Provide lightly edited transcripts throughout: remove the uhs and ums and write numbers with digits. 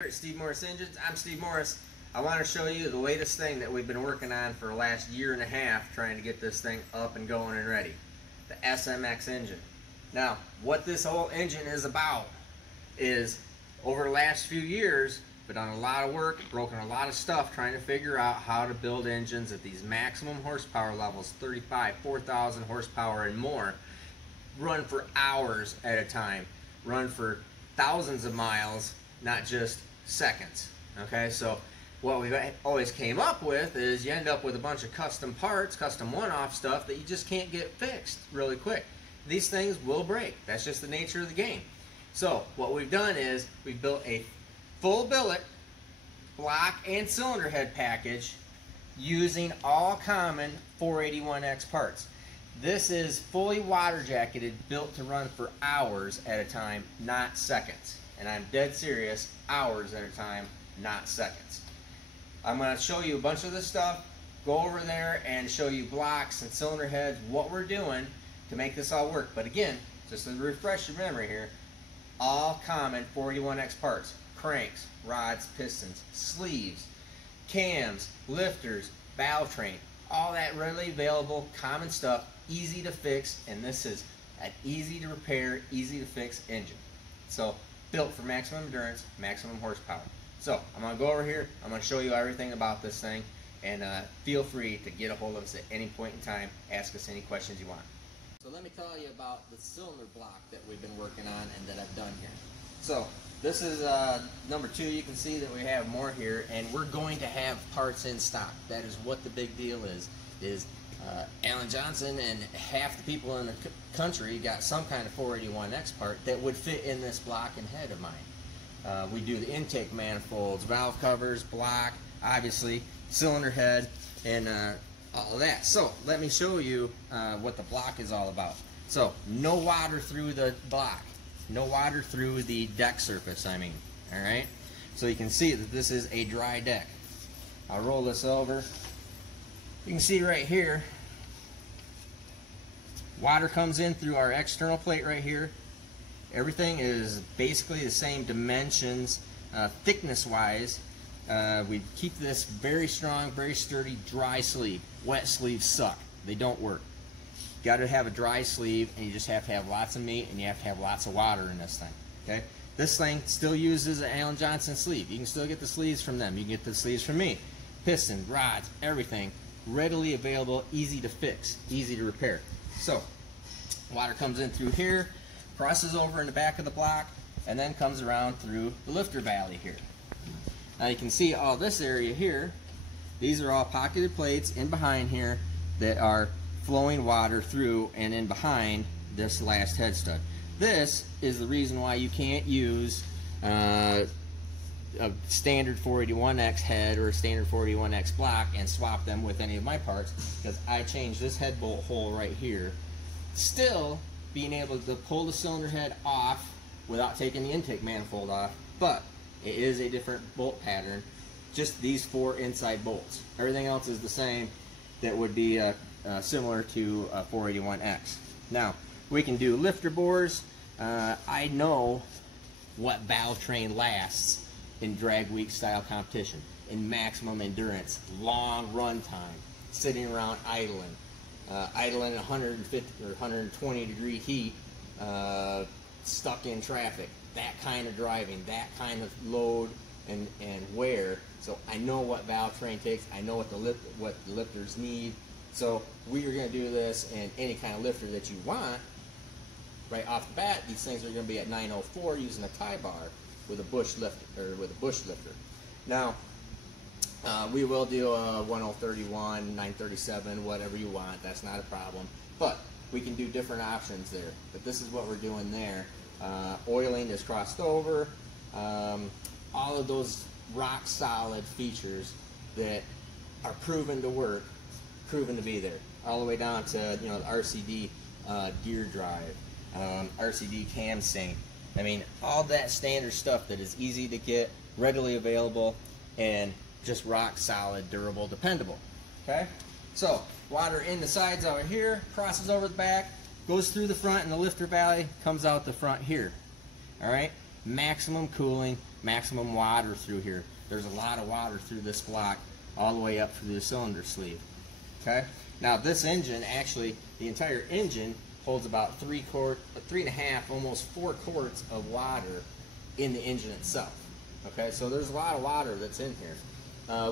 Here at Smx Engines, I'm Steve Morris. I want to show you the latest thing that we've been working on for the last year and a half, trying to get this thing up and going and ready. The Smx Engine. Now, what this whole engine is about is, over the last few years, we've done a lot of work, broken a lot of stuff, trying to figure out how to build engines at these maximum horsepower levels, 35, 4,000 horsepower and more, run for hours at a time, run for thousands of miles, not just seconds. Okay, so what we've always came up with is you end up with a bunch of custom parts, custom one-off stuff that you just can't get fixed really quick. These things will break. That's just the nature of the game. So what we've done is we've built a full billet block and cylinder head package using all common 481X parts. This is fully water jacketed, built to run for hours at a time, not seconds. And I'm dead serious, hours at a time, not seconds. I'm going to show you a bunch of this stuff, go over there and show you blocks and cylinder heads, what we're doing to make this all work. But again, just to refresh your memory here, all common 481X parts, cranks, rods, pistons, sleeves, cams, lifters, valve train, all that readily available common stuff, easy to fix, and this is an easy to repair, easy to fix engine. So built for maximum endurance, maximum horsepower. So I'm going to go over here, I'm going to show you everything about this thing, and feel free to get a hold of us at any point in time, ask us any questions you want. So let me tell you about the cylinder block that we've been working on and that I've done here. So this is number 2. You can see that we have more here, and we're going to have parts in stock. That is what the big deal is Alan Johnson and half the people in the country got some kind of 481X part that would fit in this block and head of mine. We do the intake manifolds, valve covers, block, obviously, cylinder head, and all of that. So let me show you what the block is all about. So no water through the block, no water through the deck surface, I mean. Alright, so you can see that this is a dry deck. I'll roll this over. You can see right here, water comes in through our external plate right here. Everything is basically the same dimensions, thickness wise. We keep this very strong, very sturdy, dry sleeve. Wet sleeves suck. They don't work. You got to have a dry sleeve, and you just have to have lots of meat, and you have to have lots of water in this thing. Okay? This thing still uses an Alan Johnson sleeve. You can still get the sleeves from them. You can get the sleeves from me. Pistons, rods, everything. Readily available, easy to fix, easy to repair. So, water comes in through here, crosses over in the back of the block, and then comes around through the lifter valley here. Now you can see all this area here. These are all pocketed plates in behind here that are flowing water through and in behind this last head stud. This is the reason why you can't use a standard 481X head or a standard 481X block and swap them with any of my parts, because I changed this head bolt hole right here, still being able to pull the cylinder head off without taking the intake manifold off, but it is a different bolt pattern, just these 4 inside bolts. Everything else is the same that would be similar to a 481X. Now, we can do lifter bores. I know what valve train lasts in drag week style competition, in maximum endurance, long run time, sitting around idling, idling at 150 or 120 degree heat, stuck in traffic, that kind of driving, that kind of load and wear. So I know what valve train takes, I know what the lifters need. So we are going to do this in any kind of lifter that you want. Right off the bat, these things are going to be at 904 using a tie bar with a bush lifter, Now, we will do a 1031, 937, whatever you want. That's not a problem. But we can do different options there. But this is what we're doing there. Oiling is crossed over. All of those rock solid features that are proven to work, proven to be there. All the way down to the RCD gear drive, RCD cam sync. I mean, all that standard stuff that is easy to get, readily available, and just rock solid, durable, dependable. Okay? So, water in the sides over here, crosses over the back, goes through the front in the lifter valley, comes out the front here. Alright? Maximum cooling, maximum water through here. There's a lot of water through this block all the way up through the cylinder sleeve. Okay. Now this engine, actually, the entire engine holds about 3.5, almost 4 quarts of water in the engine itself. Okay, so there's a lot of water that's in here.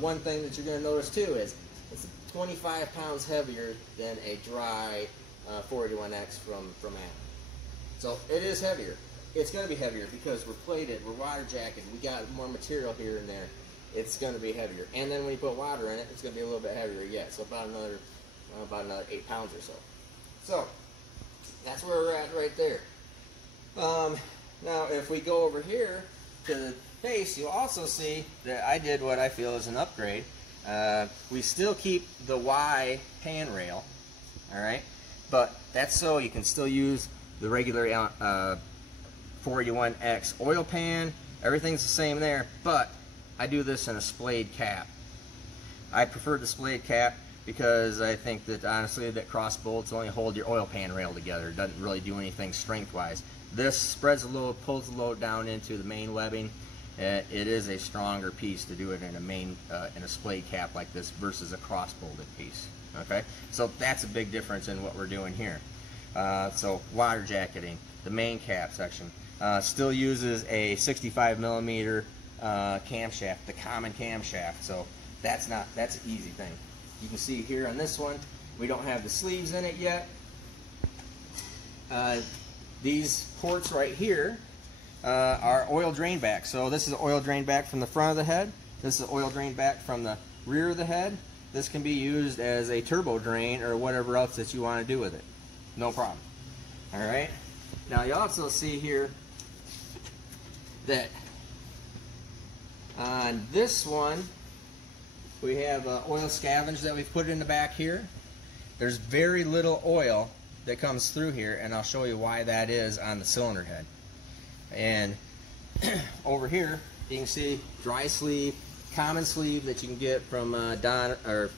One thing that you're going to notice too is it's 25 pounds heavier than a dry 481X from Allen. So it is heavier. It's going to be heavier because we're plated, we're water jacketed, we got more material here and there. It's going to be heavier. And then when you put water in it, it's going to be a little bit heavier yet. So about another 8 pounds or so. So that's where we're at right there. Now if we go over here to the base, you'll also see that I did what I feel is an upgrade. We still keep the Y pan rail, all right, but that's so you can still use the regular 481X oil pan. Everything's the same there, but I do this in a splayed cap. I prefer the splayed cap because I think that honestly that cross bolts only hold your oil pan rail together. It doesn't really do anything strength wise. This spreads the load, pulls the load down into the main webbing. It is a stronger piece to do it in a splayed cap like this versus a cross bolted piece. Okay, so that's a big difference in what we're doing here. So water jacketing, the main cap section still uses a 65 millimeter camshaft, the common camshaft. So that's an easy thing. You can see here on this one, we don't have the sleeves in it yet. These ports right here are oil drain back. So this is oil drain back from the front of the head. This is oil drain back from the rear of the head. This can be used as a turbo drain or whatever else that you want to do with it. No problem. All right. Now you also see here that on this one we have oil scavenge that we've put in the back here. There's very little oil that comes through here, and I'll show you why that is on the cylinder head. And over here you can see dry sleeve, common sleeve that you can get from Darton,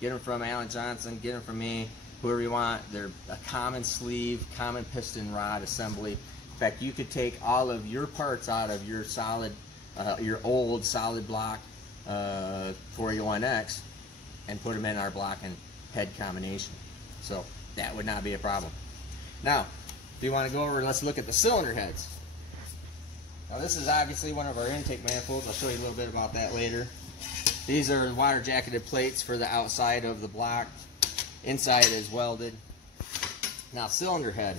get them from Alan Johnson, get them from me, whoever you want. They're a common sleeve, common piston rod assembly. In fact, you could take all of your parts out of your solid, your old solid block 481X and put them in our block and head combination. So that would not be a problem. Now, if you want to go over, let's look at the cylinder heads. Now this is obviously one of our intake manifolds. I'll show you a little bit about that later. These are water jacketed plates for the outside of the block. Inside is welded. Now cylinder head.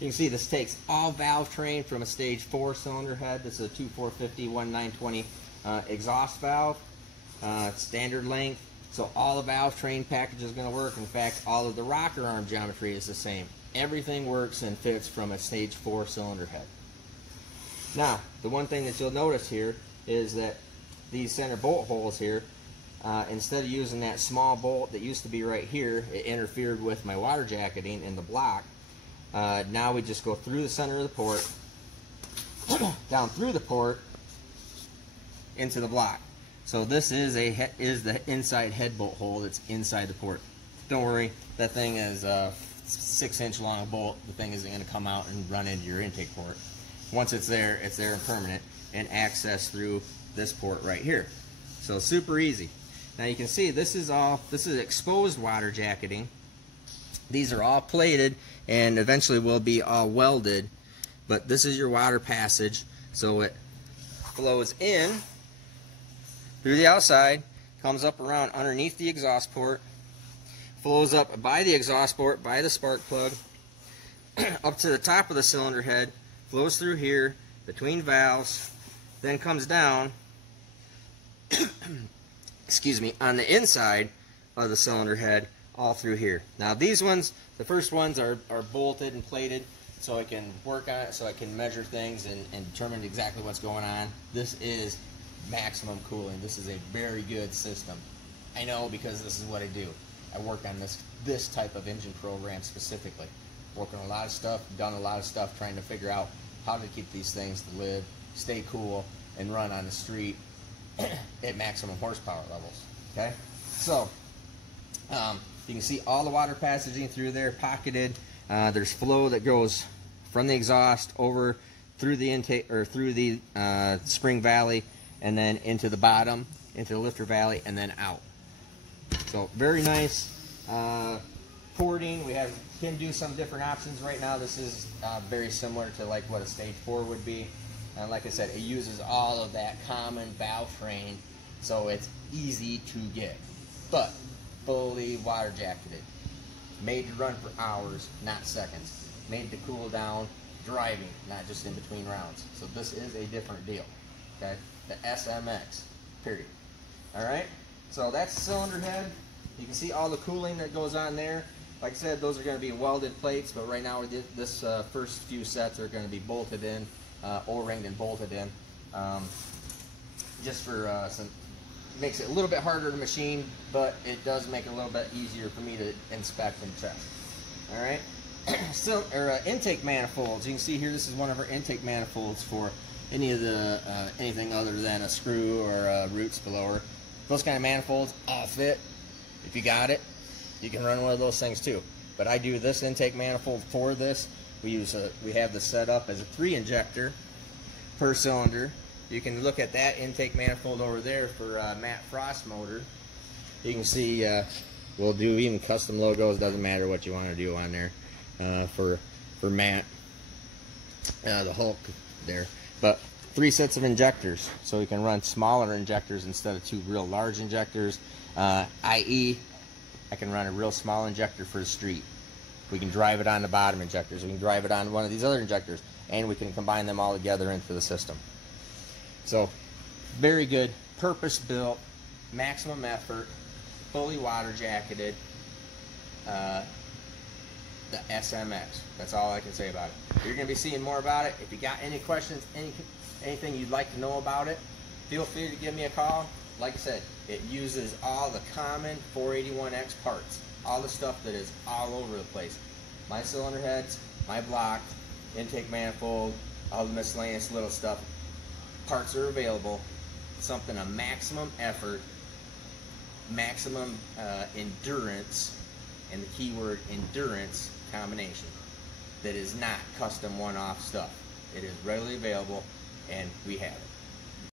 You can see this takes all valve train from a stage 4 cylinder head. This is a 2450 1920 exhaust valve, standard length. So all the valve train package is going to work. In fact, all of the rocker arm geometry is the same. Everything works and fits from a stage 4 cylinder head. Now, the one thing that you'll notice here is that these center bolt holes here, instead of using that small bolt that used to be right here, it interfered with my water jacketing in the block. Now we just go through the center of the port, down through the port, into the block. So this is the inside head bolt hole that's inside the port. Don't worry, that thing is a 6-inch long bolt. The thing isn't going to come out and run into your intake port. Once it's there and permanent, and access through this port right here. So super easy. Now you can see this is exposed water jacketing. These are all plated and eventually will be all welded, but this is your water passage, so it flows in through the outside, comes up around underneath the exhaust port, flows up by the exhaust port, by the spark plug, up to the top of the cylinder head, flows through here, between valves, then comes down, excuse me, on the inside of the cylinder head, all through here. Now these ones, the first ones are bolted and plated so I can work on it, so I can measure things and determine exactly what's going on. This is maximum cooling. This is a very good system. I know because this is what I do. I work on this type of engine program specifically. Working a lot of stuff, done a lot of stuff trying to figure out how to keep these things to live, stay cool, and run on the street at maximum horsepower levels. Okay? So, you can see all the water passaging through there, pocketed. There's flow that goes from the exhaust over through the intake or through the spring valley, and then into the bottom, into the lifter valley, and then out. So very nice porting. We can do some different options right now. This is very similar to like what a stage 4 would be. And like I said, it uses all of that common valve train, so it's easy to get, but fully water jacketed. Made to run for hours, not seconds. Made to cool down driving, not just in between rounds. So this is a different deal. Okay, the SMX, period. All right, so that's the cylinder head. You can see all the cooling that goes on there. Like I said, those are going to be welded plates, but right now this first few sets are going to be bolted in, O-ringed and bolted in, just for some. Makes it a little bit harder to machine, but it does make it a little bit easier for me to inspect and check. All right, so intake manifolds. You can see here, this is one of our intake manifolds for any of the anything other than a screw or a root spillover. Those kind of manifolds all fit. If you got it, you can run one of those things too. But I do this intake manifold for this. We have this set up as a 3 injector per cylinder. You can look at that intake manifold over there for Matt Frost motor. You can see we'll do even custom logos. Doesn't matter what you want to do on there for Matt, the Hulk there. But 3 sets of injectors, so we can run smaller injectors instead of 2 real large injectors. I.e., I can run a real small injector for the street. We can drive it on the bottom injectors. We can drive it on one of these other injectors, and we can combine them all together into the system. So, very good, purpose-built, maximum effort, fully water jacketed, the SMX. That's all I can say about it. You're going to be seeing more about it. If you got any questions, anything you'd like to know about it, feel free to give me a call. Like I said, it uses all the common 481X parts, all the stuff that is all over the place. My cylinder heads, my block, intake manifold, all the miscellaneous little stuff. Parts are available. Something a maximum effort, maximum endurance, and the keyword endurance combination. That is not custom one-off stuff. It is readily available, and we have it.